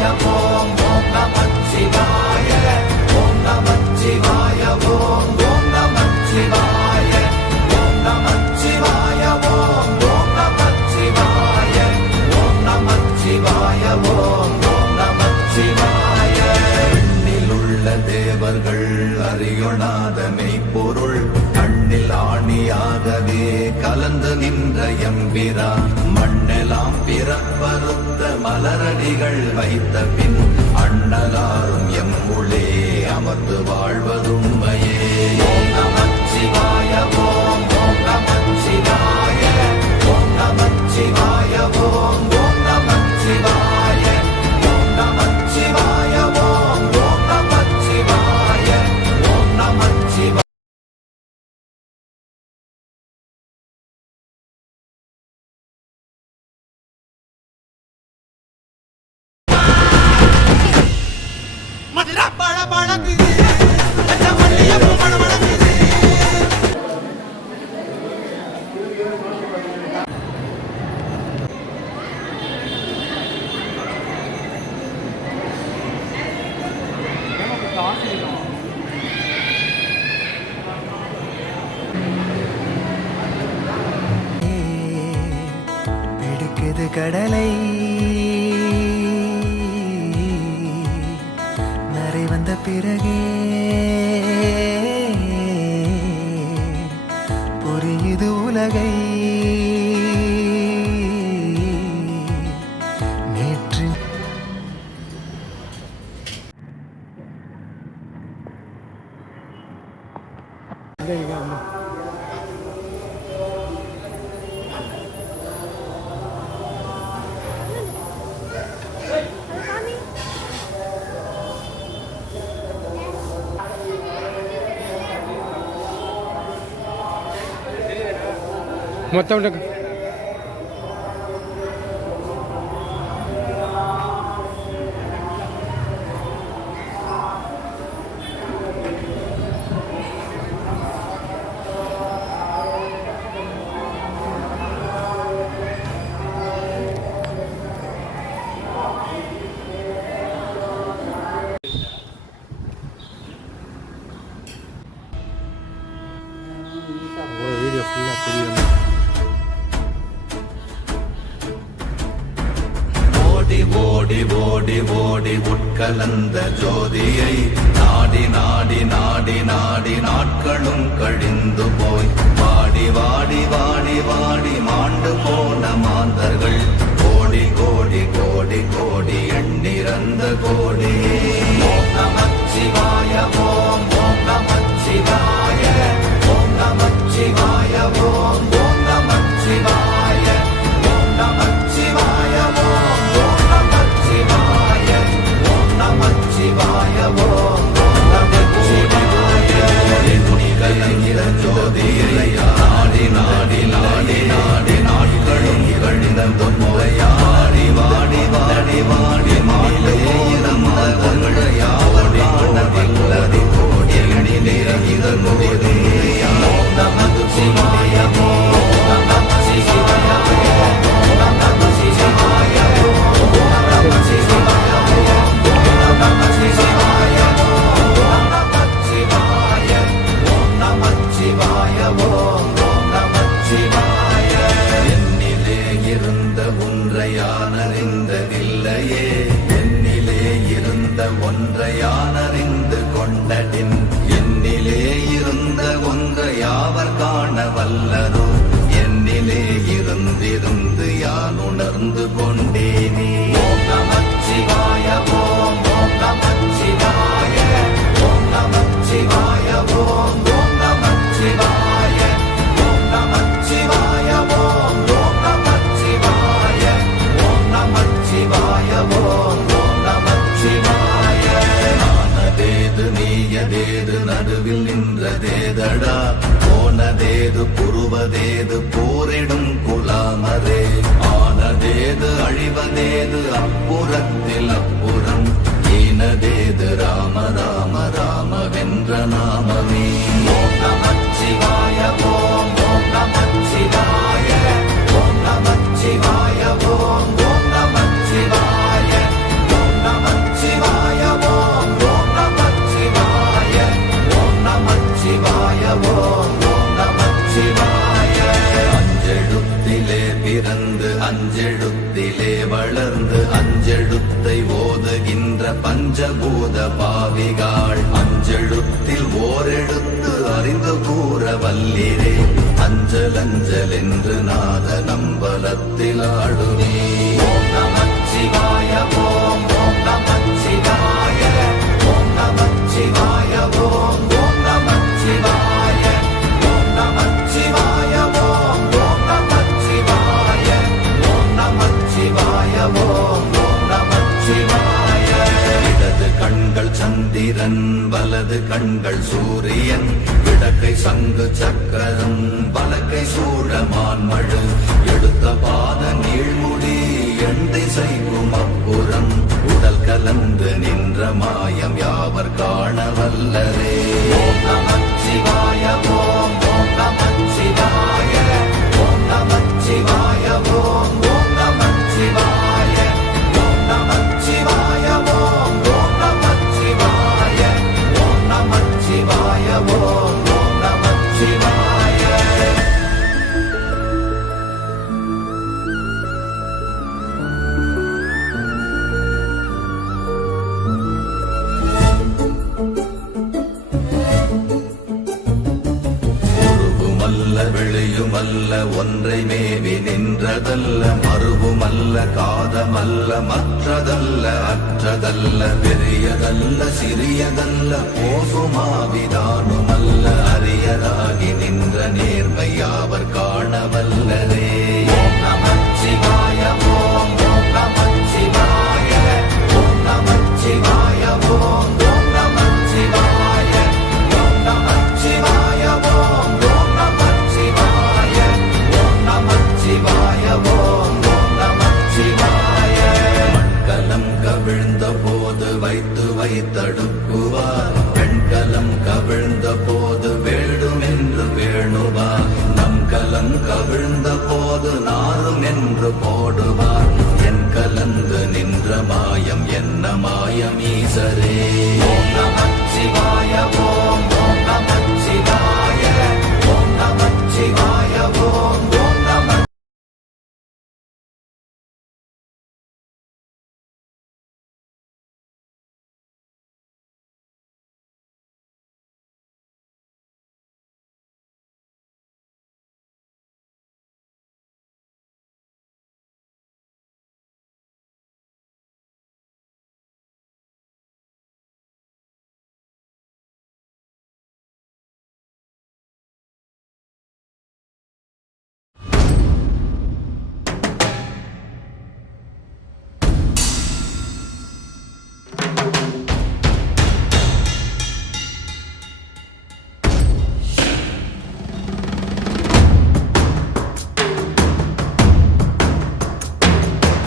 ஓம் ஓம் நமச்சிவாய ஓம் நமச்சிவாய ஓம் ஓம் நமச்சிவாய ஓம் நமச்சிவாய ஓம் ஓம் நமச்சிவாய ஓம் நமச்சிவாய ஓம் ஓம் நமச்சிவாய. எண்ணிலுள்ள தேவர்கள் அறியொணாத மெய்ப்பொருள் கண்ணில் ஆணியாகவே கலந்து நின்ற எம்பிரா மண்ணெல்லாம் பிறப்பறுத்த மலரடிகள் வைத்த பின் அண்ணலாரும் எம்முளே அமர்ந்து வாழ்வதுண்மையே. ஓம் நமச்சிவாய ஓம் ஓம் நமச்சிவாய ஓம் நமச்சிவாய ஓம் ஓம் நமச்சிவாய ஓம் நமச்சிவாய ஓம் ஓம் நமச்சிவாய ஓம் நமச்சிவாய. பிடிக்குது கடலை நரை வந்த பிறகே புரியுது உலகை நேற்று మొత్తం வீடியோ ஃபுல்லாக தெரியும். ஓடி ஓடி ஓடி ஓடி உட்கலந்த ஜோதியை நாடி நாடி நாடி நாடி நாட்களும் கழிந்து போய் வாடி வாடி வாடி வாடி மாண்டு போன மாந்தர்கள் கோடி கோடி கோடி கோடி எண்ணிறந்த கோடி. ஓம் நமச்சிவாய ஓம் ஓம் நமச்சிவாய ஓம் நமச்சிவாய ஓம் ஓம் நமச்சிவாய ஓம் நமச்சிவாய ஓம் ஓம் நமச்சிவாய ஓம் நமச்சிவாய ஓம் ஓம் நமச்சிவாய. கலந்த ஜோதியை நாடி நாடி நாடி நாடி நாட்களும் கழிந்த தொன்மையாடி வாடி வாடி வாடி மாலை மாதங்கள் யாவடி வல்லதி கோடி இதன் முடிவு. ஓம் நமச்சிவாய ஓம் நமச்சிவாய ஓம் நமச்சிவாய ஓம் நமச்சிவாய ஓம் நமச்சிவாய ஓம் நமச்சிவாய ஓம் நமச்சிவாய ஓம் நமச்சிவாய. என்னிலே இருந்த ஒன்றை யானறிந்ததில்லையே என்னிலே இருந்த ஒன்றை யானறிந்து கொண்டடின் என்னிலே இருந்த ஒன்றை யாவர் காண வல்லதோ என்னிலே இருந்திருந்து யான் உணர்ந்து கொண்டேனே. ஓம் நமச்சிவாய ஓம் ஓம் நமச்சிவாய ஓம் நமச்சிவாய ஓம் ஓம் நமச்சிவாய ஓம் நமச்சிவாய ஓம் ஓம் நமச்சிவாய ஓம் நமச்சிவாய ஓம் ஓம் நமச்சிவாய. ஆனதேது நீயதேது நடுவில் நின்றதேதடா போனதேது புருவதேது போரிடும் குலாமரே ஆனதேது அழிவதேது அப்புறத்தில் அப்புறம் ஈனதேது ராம ராம ராம வென்ற நாமமே. ஓம் நமச்சிவாய ஓம் ஓம் நமச்சிவாய ஓம் நமச்சிவாய ஓம் ஓம் நமச்சிவாய ஓம் பாவிகாள் அஞ்செழுத்தில் ஓரெழுத்து அறிந்து கூற வல்லிரே அஞ்சல் அஞ்சல் என்று நாத நம்பலத்தில் ஆடுவே ஓம் நமச்சிவாய ஓம் ஓம் நமச்சிவாய ஓம் நமச்சிவாய ஓம் ஓம் நமச்சிவாய ஓம் நமச்சிவாய ஓம் ஓம் நமச்சிவாய ஓம் நமச்சிவாய ஓம் ஓம் நமச்சிவாய இடது கண்கள் சந்திரன் வலது கண்கள் சூரியன் இடக்கை சங்கு சக்கரம் வலக்கை சூழமான் மழு எடுத்த பாத நீழ்முடி எண் திசைக்கும் அப்புறம் உடல் கலந்து நின்ற மாயம் யாவர் காண வல்லரே ஓம் நமச்சிவாய ஓம் ஓம் நமச்சிவாய ஓம் நமச்சிவாய ஓம் ஓம் நமச்சிவாய ஓம் நமச்சிவாய ஓம் ஓம் நமச்சிவாய ஓம் நமச்சிவாய ஓம் ஓம் நமச்சிவாய உருவுமல்ல வெளியுமல்ல ஒன்றை மேவி நின்றதல்ல மறுவுமல்ல காதமல்ல மற்றதல்ல அற்றதல்ல பெரியதல்ல சிறியதல்ல போகுமாவிதானுமல்ல அரியதாகி நின்ற நேர்மை யாவர் காண வல்லரே ஓம் நமச்சிவாய ஓம் ஓம் நமச்சிவாய ஓம் நமச்சிவாய ஓம் ஓம் நமச்சிவாய ஓம் நமச்சிவாய ஓம் ஓம் நமச்சிவாய ஓம் நமச்சிவாய ஓம் ஓம் நமச்சிவாய மண்கலம் கவிழ்ந்த போது வைத்து வைத்தடுக்குவார் பெண்கலம் கவிழ்ந்த போது வேடும் என்று வேணுவார் நம் கலம் கவிழ்ந்த போது நாரும் என்று போடுவார் என் கலந்து நின்ற மாயம் என்ன மாயம் ஈசரே ஓம் நமச்சிவாய ஓம் ஓம் நமச்சிவாய ஓம் நமச்சிவாய ஓம் ஓம் நம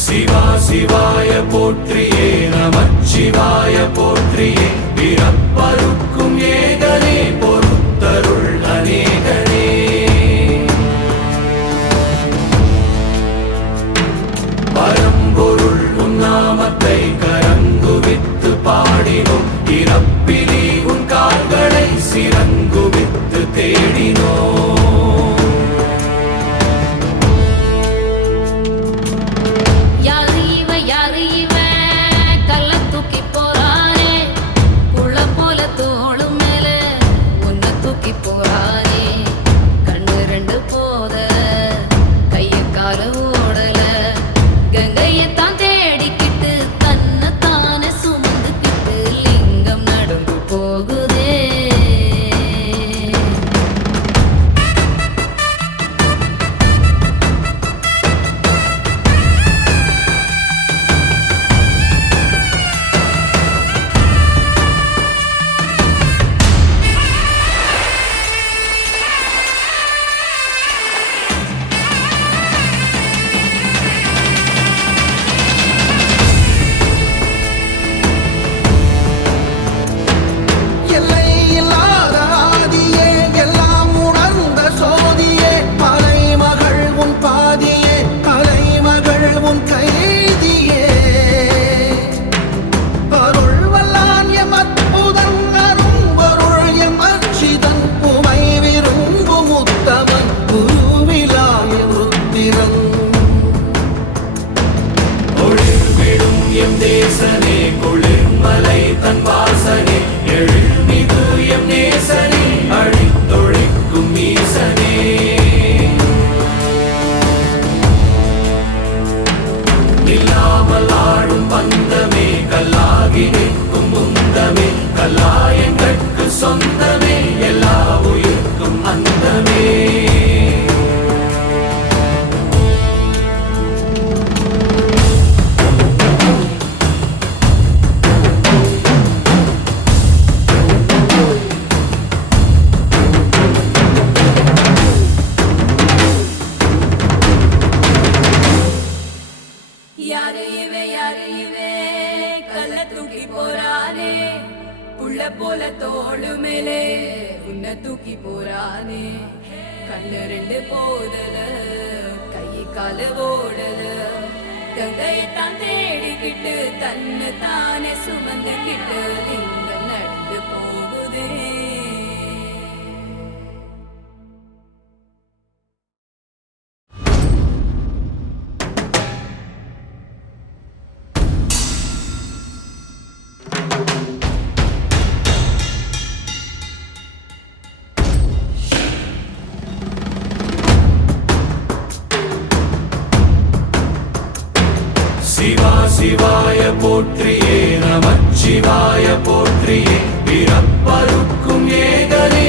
சிவா சிவாய போற்றியே நமச்சிவாய போற்றியே பிறப்பருக்கும் ஏகனே பொறுத்தருள் அநேகனே பரம்பொருள் உன்னாமத்தை கரங்குவித்து பாடினோம் இறப்பிலி உன் கால்களை சிறங்குவித்து தேடினோம் யாரு இவன் கள்ள தூக்கி போறாரே தூக்கி போறானே புள்ள போல தோளு மேலே உன்னை தூக்கி போறானே கண்ணு ரெண்டு போதல கையை கால ஓடல கங்கையத்தான் தேடிக்கிட்டு தன்னை தானே சுமந்துக்கிட்டு லிங்கம் நடந்து போகுதே சிவா சிவாய போற்றியே நமச்சிவாய போற்றியே பிறப்பருக்கும் ஏகனே